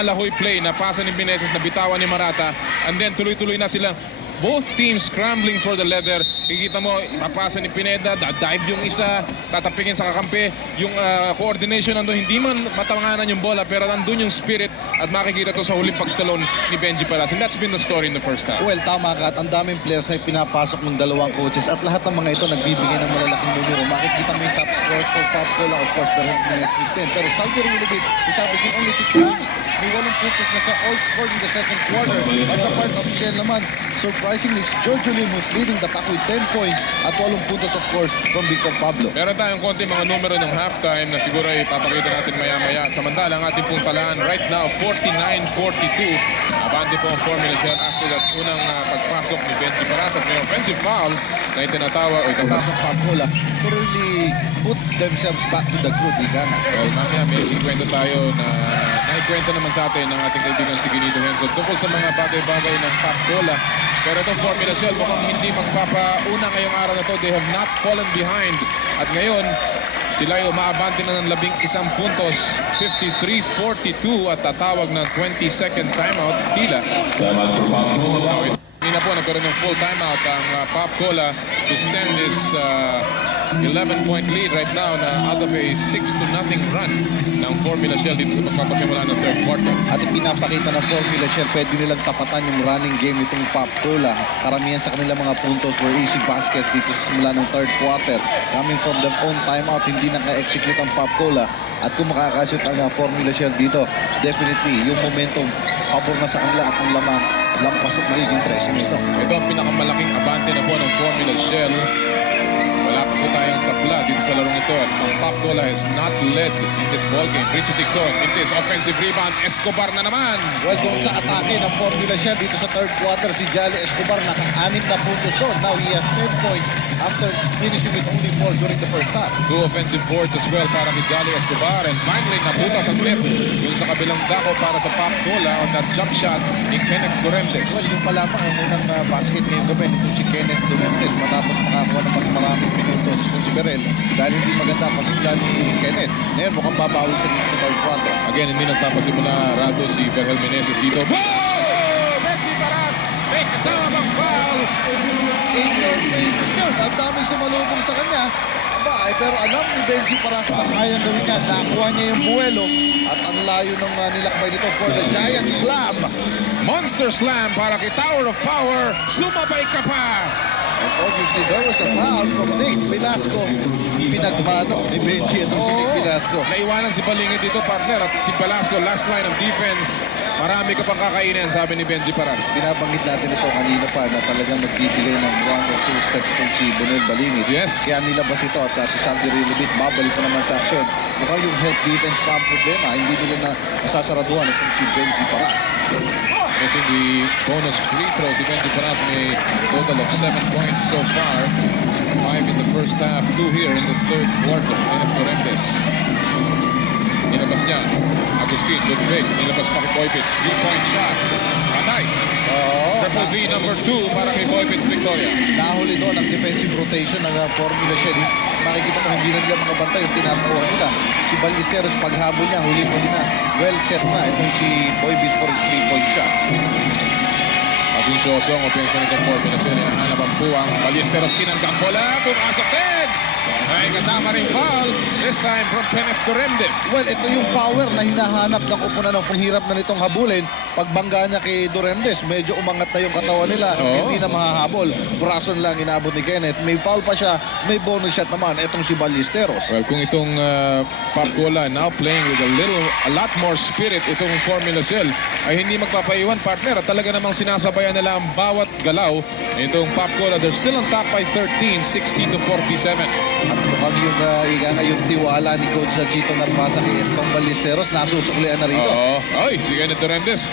Alahoy play na pasa ni Meneses na bitawan ni Marata, and then tuloy-tuloy na sila. Both teams scrambling for the leather. Kikita mo, mapasa ni Pineda, dive yung isa, tatapingin sa kakampi. Yung coordination nandun, hindi man matawanganan yung bola, pero nandun yung spirit at makikita to sa huling pagtalon ni Benji Paras. And that's been the story in the first half. Well, tama ka at ang daming players na pinapasok ng dalawang coaches at lahat ng mga ito nagbibigay ng malalaking numero. Makikita mo yung top scorers for Pop Cola, of course, pero Menes with 10. Pero Saldi Rilubit, is averaging only 6 points. May 8 puntos na sa all scored in the second quarter. At sa part of Shell naman, surprisingly, Giorgio Lim who's leading the pack with 10 points at 8 puntos, of course, from Victor Pablo. Meron tayong konti mga numero ng halftime na siguro ay papakita natin maya-maya. Samantala, ang ating pong talaan right now, 49-42. Abante po ang Formula Shell after that unang pagpasok ni Benji Paras at may offensive foul na itinatawa o itatapos. Pop Cola to really put themselves back to the group, Igana. Well, mamaya may ikwento tayo na naikwento naman sa atin ng ating kaibigan si Guinido Henson tungkol sa mga bagay-bagay ng Pop Cola. Pero itong Formula Shell mukhang hindi magpapauna ngayong araw na to. They have not fallen behind. At ngayon, sila ay umaabante na ng 11 puntos, 53-42 at tatawag ng 20-second timeout. Tila. Hindi na po nagkaroon ng full timeout ang Pop Cola to stem this 11-point lead right now na out of a 6-0 run ng Formula Shell dito sa magpapasimula ng third quarter. At ipinapakita ng Formula Shell, pwede nilang tapatan yung running game nitong Pop Cola. Karamihan sa kanilang mga puntos were easy baskets dito sa simula ng third quarter. Coming from their own timeout, hindi naka-execute ang Pop Cola. At kung makakashoot ang Formula Shell dito, definitely yung momentum pabor na sa kanila at ang lampas at magiging 13 nito. Ito ang pinakamalaking abante na po ng Formula Shell. Wala pa po tayong tabla dito sa larong ito. At ang Pop Cola has not led in this ballgame. Richie Dixon in this offensive rebound. Escobar na naman. Well, doon sa atake ng Formula Shell dito sa third quarter, si Jolly Escobar naka-6 na puntos doon. Now he has 10 points after finishing with only 4 during the first half. 2 offensive boards as well para kay Jolly Escobar. And finally, nabutas ang net yung sa kabilang dako para sa Pop Cola on that jump shot ni Kenneth Duremdes. Well, yung pala ang unang basket ngayong gabi nito si Kenneth Duremdes matapos makakuha ng mas maraming minutos itong si Berel dahil hindi maganda ang pasimula ni Kenneth. Ngayon mukhang babawi siya dito sa third quarter. Again, hindi nagpapasimula rado si Berhel Meneses dito. Wow! Benji Paras! May kasama bang foul? In your face yun. Ang dami sumalubong sa kanya. Pero alam ni Benji Paras na kayang gawin niya. Nakuha niya yung buwelo at ang layo ng nilakbay nito for the Giant Slam. Monster Slam para kay Tower of Power. Sumabay ka pa! And obviously, there was a foul from Nick Velasco. Pinagmano ni Benji itong si Nick Velasco. Naiwanan si Balingit dito, partner. At si Velasco, last line of defense. Marami ka pang kakainin, sabi ni Benji Paras. Binabanggit natin ito kanina pa na talagang magbibigay ng 1 or 2 steps itong si Bonel Balingit. Yes. Kaya nilabas ito at si Saldi Rilubit babalik na naman sa aksyon. Mukhang yung help defense pa ang problema. Hindi nila na nasasaraduhan itong si Benji Paras. Missing the bonus free throw. Si Benji Paras may total of 7 points so far. 5 in the first half, 2 here in the third quarter. Kenneth Duremdes. Nilabas niya. Agustin, good fake. Nilabas pa kay Boybits. 3-point shot. Patay. Triple B number 2 para kay Boybits Victoria. Nahuli doon ang defensive rotation ng Formula Shell. Makikita mo hindi na nila mga bantay yung tinatawa nila. Si Ballesteros paghabol niya, huli-huli na. Well set na itong si Boybis for his 3-point shot. Abusoso ang opensa nitong Formula Shell. Hinahanap ang puwang. Ballesteros pinanggang bola. Pumasok din. Ay kasama rin foul. This time from Kenneth Duremdes. Well, ito yung power na hinahanap ng kupunan ng hirap na nitong habulin. Pagbangga niya kay Duremdes, medyo umangat na yung katawan nila. Hindi na mahahabol. Braso lang inabot ni Kenneth. May foul pa siya. May bonus shot naman. Itong si Ballesteros. Well, kung itong Pop Cola now playing with a lot more spirit, itong Formula Shell ay hindi magpapaiwan, partner. At talaga namang sinasabayan nila ang bawat galaw. Itong Pop Cola, they're still on top by 13, 60-47. At mukhang yung tiwala ni Coach Chito Narvasa kay Escom Ballesteros nasusuklian na rito. Ay, si Kenneth Duremdes.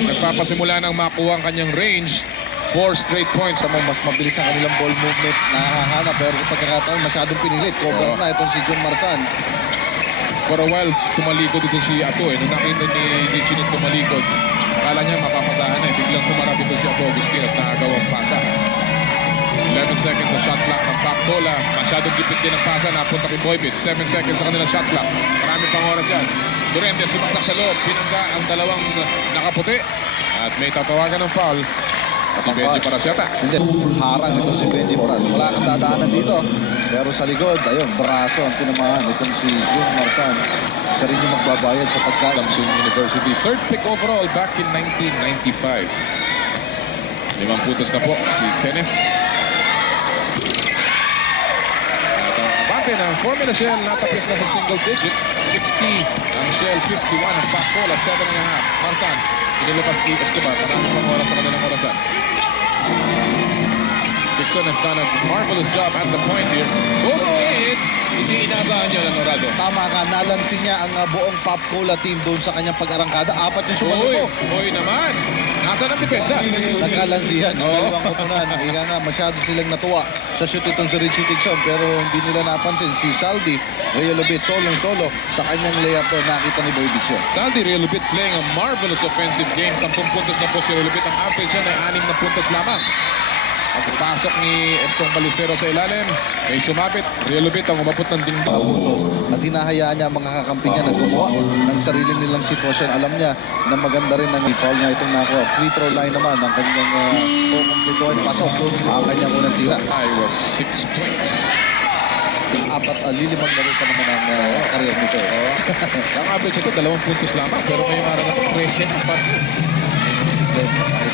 Nagpapasimula ng makuha ang kanyang range. 4 straight points. Mas mabilis ang kanilang ball movement. Nahahanap pero sa pagkakataon masyadong pinilit. Cover na itong si John Marsan. For a while, tumalikod ito si Ato. Nung nakita ni Richie nung tumalikod, akala niya mapapasahan na. Biglang kumarap ito si Ato Agustin at nakagawang pasa. 11 seconds sa shot clock ng Pop Cola. Masyadong gipit din ang pasa. Napunta kay Boybit. 7 seconds sa kanilang shot clock. Marami pang oras yan. Durente sumaksak sa loob. Pinangga ang dalawang nakaputi. At may tatawagan ng foul. Si Benji Parasyata. Hindi, harang ito si Benji Paras. Wala kang dadaanan dito. Pero sa likod, ayun, braso ang tinamaan. Itong si Jun Marsan. Siya rin yung magbabayad sa pagkain. Lamsung University. Third pick overall back in 1995. 5 puntos na po si Kenneth. At ang abante ng Formula Shell natapis na sa single digit. 60 ang Shell, 51 ang Pacola, 7.5. Marsan, inilupas kay Escobar. Maraming pang oras sa kanilang orasan. Dixon has done a marvelous job at the point here. Goes in. Hindi inaasahan niya ng Norado. Tama ka, nalansin niya ang buong Pop Cola team doon sa kanyang pag-arangkada. 4 yung sumalupo. Uy naman. Nasaan ang depensa? Nagkalansihan. Oo. Dalawang koponan. Ika nga, masyado silang natuwa sa shoot itong si Richie Dixon. Pero hindi nila napansin si Saldi, Reolobit, solong-solo sa kanyang layup doon. Nakita ni Boy Dixon. Saldi Reolubit playing a marvelous offensive game. 10 puntos na po si Reolubit. Ang average niya ay 6 na puntos lamang. Pagpasok ni Escong Balestero sa ilalim, may sumapit. Reolubit ang umabot ng dingding. Puntos. At hinahayaan niya ang mga kakampi niya na gumawa ng sarili nilang sitwasyon. Alam niya na maganda rin ang foul niya itong nakuha. Free throw line naman ang kanyang kukumplituhan. Pasok ang kanyang unang tira. I was 6 points. Lilimang na rin pa naman ang karir nito. Ang average ito, 2 puntos lamang. Pero ngayong araw na ito, 13 ang parte. Kahit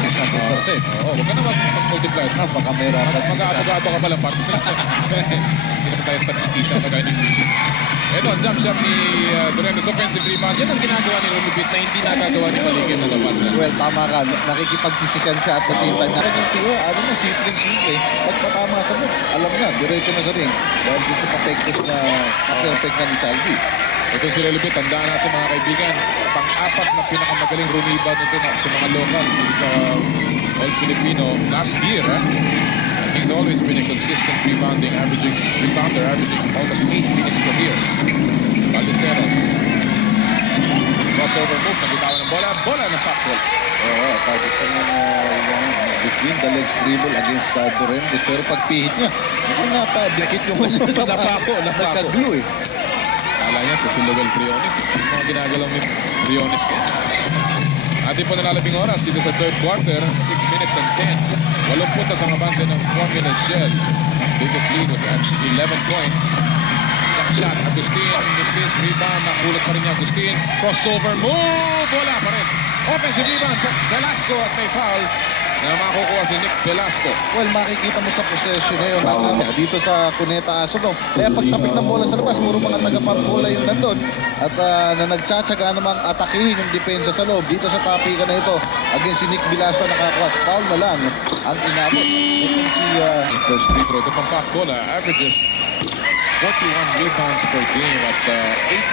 600%. Oo, huwag ka na mag-multiply. Pagkamera. Mag-aabogado ka pala parte. Hindi naman tayo statistician kagaya ni Willis. Ito, ang jump shot ni Durente's offensive rebound. Yan ang ginagawa ni Reolubit na hindi nagagawa ni Maligid na dapat na. Well, tama ka. Nakikipagsisikan siya at the same time. Nakanyang tira, simple. Pagkatama sa mo, alam na, diretso na sa ring. Dahil dito sa perfect na ni Salvi. Ito si Reolubit, tandaan natin mga kaibigan, pang-apat na pinakamagaling rebound nito na sa mga local sa All-Filipino last year. He's always been a consistent rebounder, averaging almost 8 minutes per year. Ballesteros. Crossover move, nabitawan ng bola ng Pacquiao. Oo, pag isang between the legs dribble against Durendes. Pero pagpihit niya, hindi napadikit yung Napako. Nagka-glue eh. Kala niya sa si Lowell Briones. Yung mga ginagalang ni Briones kayo. Ating po nalalabing oras dito sa third quarter. 6 minutes and 10. 8 puntos ang abante ng Formula Shell. Biggest lead was at 11 points. Jump shot, Agustin with this rebound. Nakulot pa rin niya Agustin. Crossover move! Wala pa rin. Offensive rebound. Velasco at may foul na makukuha si Nick Velasco. Well, makikita mo sa possession ngayon dito sa Cuneta Aso. No? Kaya pagtapik ng bola sa labas, puro mga taga-pambola yung nandun. At na nagtsatsaga namang atakihin yung depensa sa loob. Dito sa tapika na ito, against si Nick Velasco, nakakuha. Foul na lang ang inabot. Itong si First free throw. Ito pang Pacquiao averages 41 rebounds per game at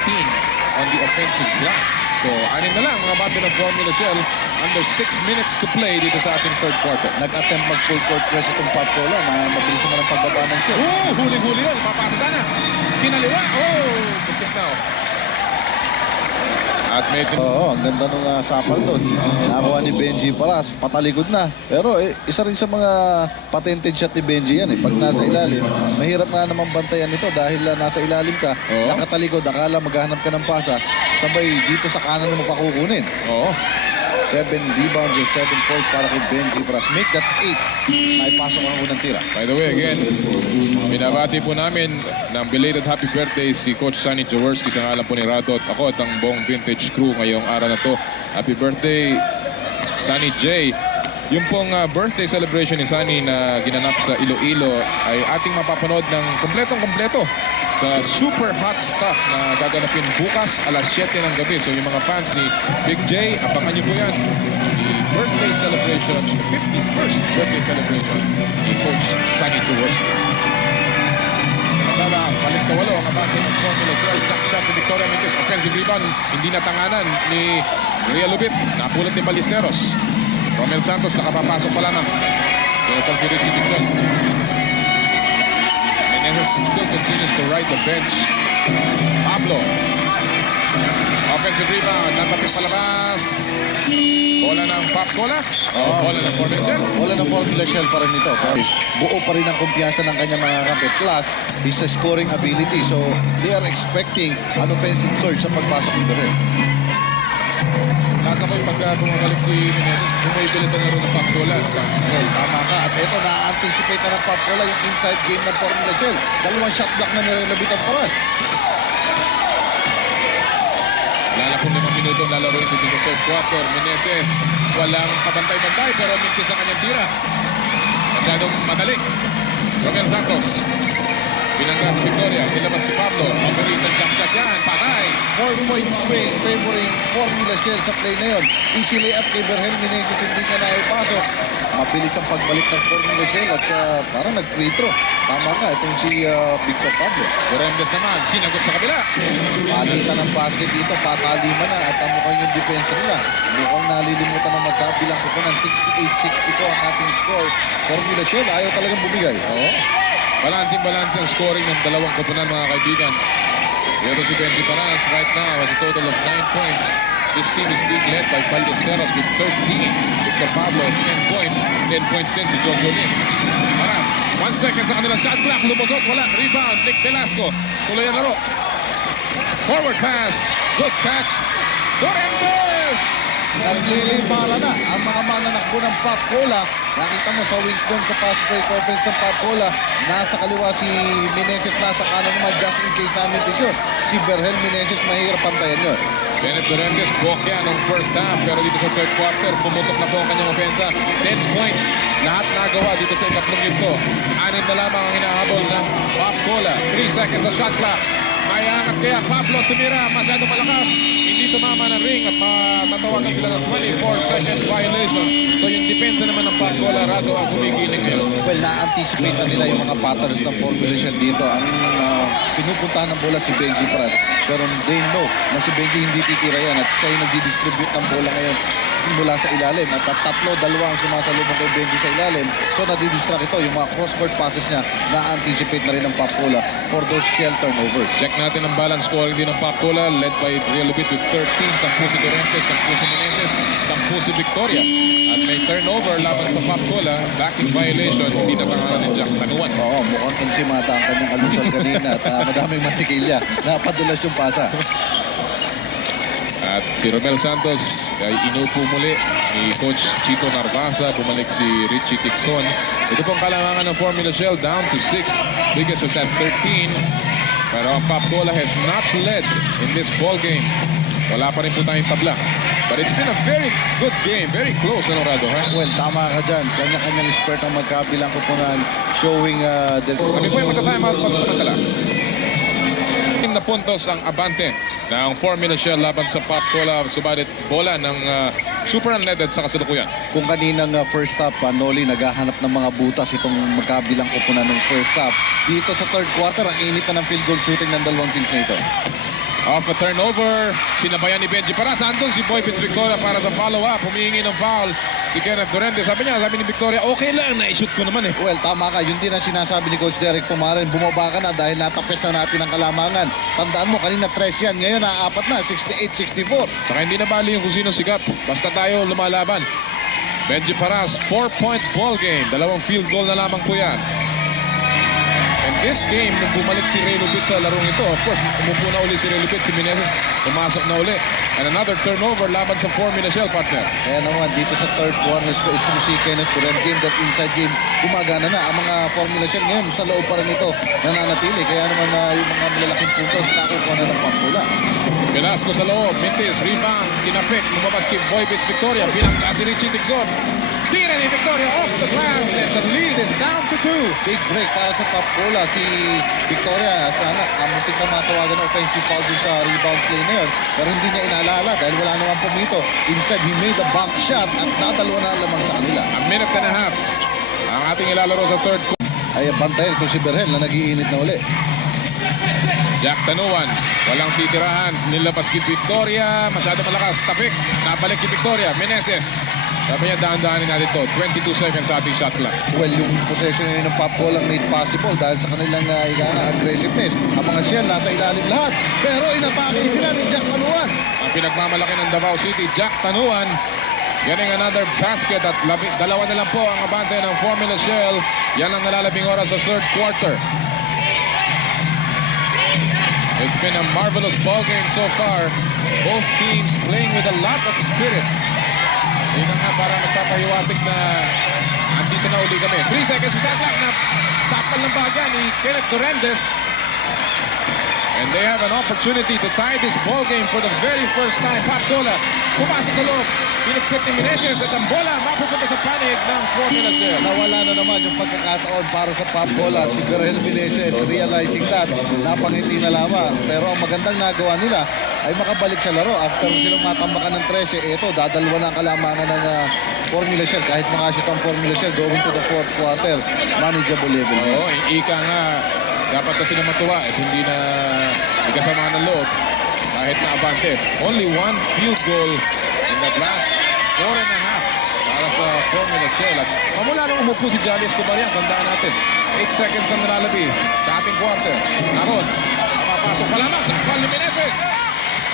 18 on the offensive glass. So, 6 na lang mga bante ng Formula Shell. Under 6 minutes to play dito sa ating third quarter. nag-attempt mag-full court press itong Papola na mabilis naman ang pagbaba ng shot. Huli-huli yun. Papasa sana. Kinaliwa. Bukit na. At may Oo, ang ganda nung sapal doon. Nakuha ni Benji Paras, patalikod na. Pero isa rin sa mga patented shot ni Benji yan. Pag nasa ilalim, mahirap na naman bantayan ito dahil nasa ilalim ka, nakatalikod, akala maghahanap ka ng pasa, sabay dito sa kanan mo pakukunin. Oo. 7 rebounds and 7 points para kay Benji Paras. Make that 8. Ay pasok ang unang tira. By the way, again, binabati po namin ng belated happy birthday si Coach Sunny Jaworski sa ngalan po ni Rado at ako at ang buong vintage crew ngayong araw na to. Happy birthday, Sunny J. Yung pong birthday celebration ni Sunny na ginanap sa Iloilo ay ating mapapanood ng kompletong-kompleto sa Super Hot Stuff na gaganapin bukas alas 7 ng gabi. So yung mga fans ni Big J, abangan nyo po yan. The birthday celebration, the 51st birthday celebration ni Coach Sunny Jaworski. Balik sa 8 ang abante ng Formula Shell. Jack shot ni Victoria Mintis. Offensive rebound. Hindi natanganan ni Reolubit. Napulot ni Ballesteros. Romel Santos nakapapasok pa lamang. Ito si Richie Dixon. Menezes still continues to ride the bench. Pablo. Offensive rebound. Natapit palabas. Bola ng Pop Cola. Bola ng Formula Shell. Wala ng Formula Shell pa rin ito. Pero buo pa rin ang kumpiyansa ng kanyang mga kapit. Plus, his scoring ability. So, they are expecting an offensive surge sa pagpasok ni Berhel. Nasa ko yung pagka bumabalik si Menezes, bumibilis ang laro ng Pop Cola. Well, tama ka. At ito, na-anticipate na ng Pop Cola yung inside game ng Formula Shell. Dalawang shot block na nilalabitan Paras. Lalakong 5 minuto ang lalaro ito dito third quarter. Menezes, walang kabantay-bantay pero mintis ang kanyang tira. Masyadong madali. Romel Santos. Binangga si Victoria. Nilabas kay Pablo. Paborito jump shot yan. Patay. 4-point swing favoring Formula Shell sa play na yun. Easy layup kay Berhel Menezes, hindi niya naipasok. Mabilis ang pagbalik ng Formula Shell at parang nag-free throw. Tama nga, itong si Victor Pablo. Dorendes naman, sinagot sa kabila. Palitan ng basket dito, pataliman na at mukhang yung depensa nila. Mukhang nalilimutan ng magkabilang kupunan. 68-62 ang ating score. Formula Shell, ayaw talagang bumigay. Oo. Balancing ang scoring ng dalawang koponan mga kaibigan. Dito si Benji Paras right now has a total of 9 points. This team is being led by Ballesteros with 13. Victor Pablo has 10 points. 10 points din si John Jolin. Paras, 1 second sa kanilang shot clock. Lumusot, wala. Rebound, Nick Velasco. Tuloy ang laro. Forward pass. Good catch. Dorendes! Naglilibala na ang mga mananakbo ng Pop Cola. Nakita mo sa Winston sa fast break offense ng Pop Cola. Nasa kaliwa si Menezes, nasa kanan naman just in case namin ito. Si Berhel Menezes mahirap pantayan yun. Kenneth Dorendes, bokya nung first half. Pero dito sa third quarter, pumutok na po ang kanyang opensa. 10 points. Lahat nagawa dito sa ikatlong ginto. 6 na lamang ang hinahabol ng Pop Cola. 3 seconds sa shot clock. May angat kaya Pablo tumira. Masyado malakas. Hindi tumama ng ring at matatawagan sila ng 24-second violation. So yung depensa naman ng Pop Cola, Rado ang humigiling ngayon. Well, na-anticipate na nila yung mga patterns ng Formula Shell dito. Ang pinupuntahan ng bola si Benji Paras. Pero they know na si Benji hindi titira yan at siya yung nagdi-distribute ng bola ngayon mula sa ilalim. At dalawa ang sumasalubong kay Benji sa ilalim. So nadidistract ito. Yung mga cross-court passes niya, na-anticipate na rin ng Pop Cola for those Shell turnovers. Check natin ang balance scoring din ng Pop Cola led by Real Lubit with 13. 10 si Dorentes, 10 si Menezes, 10 si Victoria. At may turnover laban sa Pop Cola. Backing violation, hindi natanganan ni Jack Tanuan. Oo, mukhang ensimata ang kanyang alusal kanina at madaming mantikilya. Napadulas yung pasa. At si Romel Santos ay inupo muli ni Coach Chito Narvasa. Bumalik si Richie Tixon. Ito pong kalamangan ng Formula Shell down to 6. Biggest was at 13. Pero ang Pop Cola has not led in this ball game. Wala pa rin po tayong tabla. But it's been a very good game. Very close, ano Rado, ha? Well, tama ka dyan. Kanya-kanyang expert ang magkabilang kupunan showing their... Kami po yung magka-time out pagsamantala. 10 na puntos ang abante ng Formula Shell laban sa Pop Cola. Subalit bola ng Super Unleaded sa kasalukuyan. Kung kaninang first half, Noli naghahanap ng mga butas itong magkabilang kupunan ng first half. Dito sa third quarter, ang init na ng field goal shooting ng dalawang teams na ito. Off a turnover, sinabayan ni Benji Paras. Andun si Boy Vince Victoria para sa follow-up. Humihingi ng foul si Kenneth Dorendes. Sabi ni Victoria, okay lang, na-shoot ko naman eh. Well, tama ka. Yun din ang sinasabi ni Coach Derek Pumaren. Bumaba ka na dahil natapes na natin ang kalamangan. Tandaan mo, kanina 3 yan. Ngayon, na-4 na. 68-64. Saka hindi na bali yung kung sino sigat. Basta tayo lumalaban. Benji Paras, 4-point ball game. 2 field goal na lamang po yan. And this game, nung bumalik si Ray Lupit sa larong ito, of course, umupo na uli si Ray Lupit, si Menezes, pumasok na uli. And another turnover laban sa Formula Shell, partner. Kaya naman, dito sa third quarter, itong si Kenneth Durant game, that inside game, gumagana na. Ang mga Formula Shell ngayon, sa loob pa rin ito, nananatili. Kaya naman yung mga malalaking puntos, nakukuha na ng Pop Cola. Velasco sa loob, Mintis, rebound, tinapik, lumabas kay Boy Vince Victoria, binangga si Richie Dixon. Tira ni Victoria off the glass and the lead is down to 2. Big break para sa Pop Cola. Si Victoria, sana, muntik na matawagan ng offensive foul dun sa rebound play na yun. Pero hindi niya inaalala dahil wala naman pumito. Instead, he made a bank shot at dadalawa na lamang sa kanila. A minute and a half ang ating ilalaro sa third quarter. Ay, bantayan ito si Berhel na nag-iinit na uli. Jack Tanuan, walang titirahan, nilabas kay Victoria, masyado malakas, tapik, nabalik kay Victoria, Menezes. Sabi niya, dahan-dahanin natin to. 22 seconds sa ating shot clock. Well, yung possession ng Pop Cola made possible dahil sa kanilang aggressiveness. Ang mga Shell nasa ilalim lahat. Pero inatake sila ni Jack Tanuan. Ang pinagmamalaki ng Davao City, Jack Tanuan. Getting another basket at dalawa na lang po ang abante ng Formula Shell. Yan ang nalalabing oras sa third quarter. It's been a marvelous ball game so far. Both teams playing with a lot of spirit. Ika nga para magpapahiwatig na andito na uli kami. 3 seconds sa shot clock na sakpal ng bahagya ni Kenneth Durandes. And they have an opportunity to tie this ball game for the very first time. Pop Cola, pumasok sa loob. Pinagpit ni Meneses at ang bola mapupunta sa panig ng Formula Shell. Nawala na naman yung pagkakataon para sa Pop Cola at si Berhel Meneses realizing that napangiti na lamang. Pero ang magandang nagawa nila ay makabalik sa laro after silang matambakan ng 13. Ito, dadalwa na ang kalamangan ng Formula Shell. Kahit mga shoot ang Formula Shell going to the fourth quarter, manageable level. Oo, ika nga, dapat kasi na matuwa at hindi na ikasama ng loob kahit na abante. Only one field goal in that last 4.5 para sa Formula Shell. At mamula nung umupo si Jolly Escobar yan, tandaan natin, 8 seconds na nalalabi sa ating quarter. Naroon, mapapasok pa lamang sa Juan Lumineses.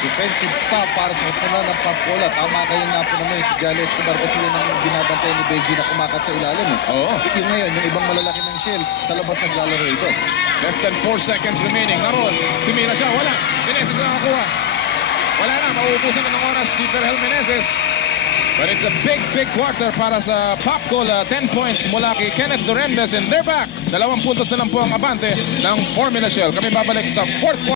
Defensive stop para sa kapunan ng Pop Cola. Tama kayong napunan si Jolly Escobar kasi yan ang binabantay ni Benji na kumakat sa ilalim. Oo. Yung ngayon, yung ibang malalaki ng Shell, sa labas naglalaro ito. Less than 4 seconds remaining. Naroon, tumira siya, wala. Meneses na nakakuha. Wala na, mauubusan na ng oras si Berhel Meneses. But it's a big quarter para sa Pop Cola. 10 points mula kay Kenneth Durandes and they're back. 2 puntos na lang po ang abante ng Formula Shell. Kami babalik sa fourth quarter.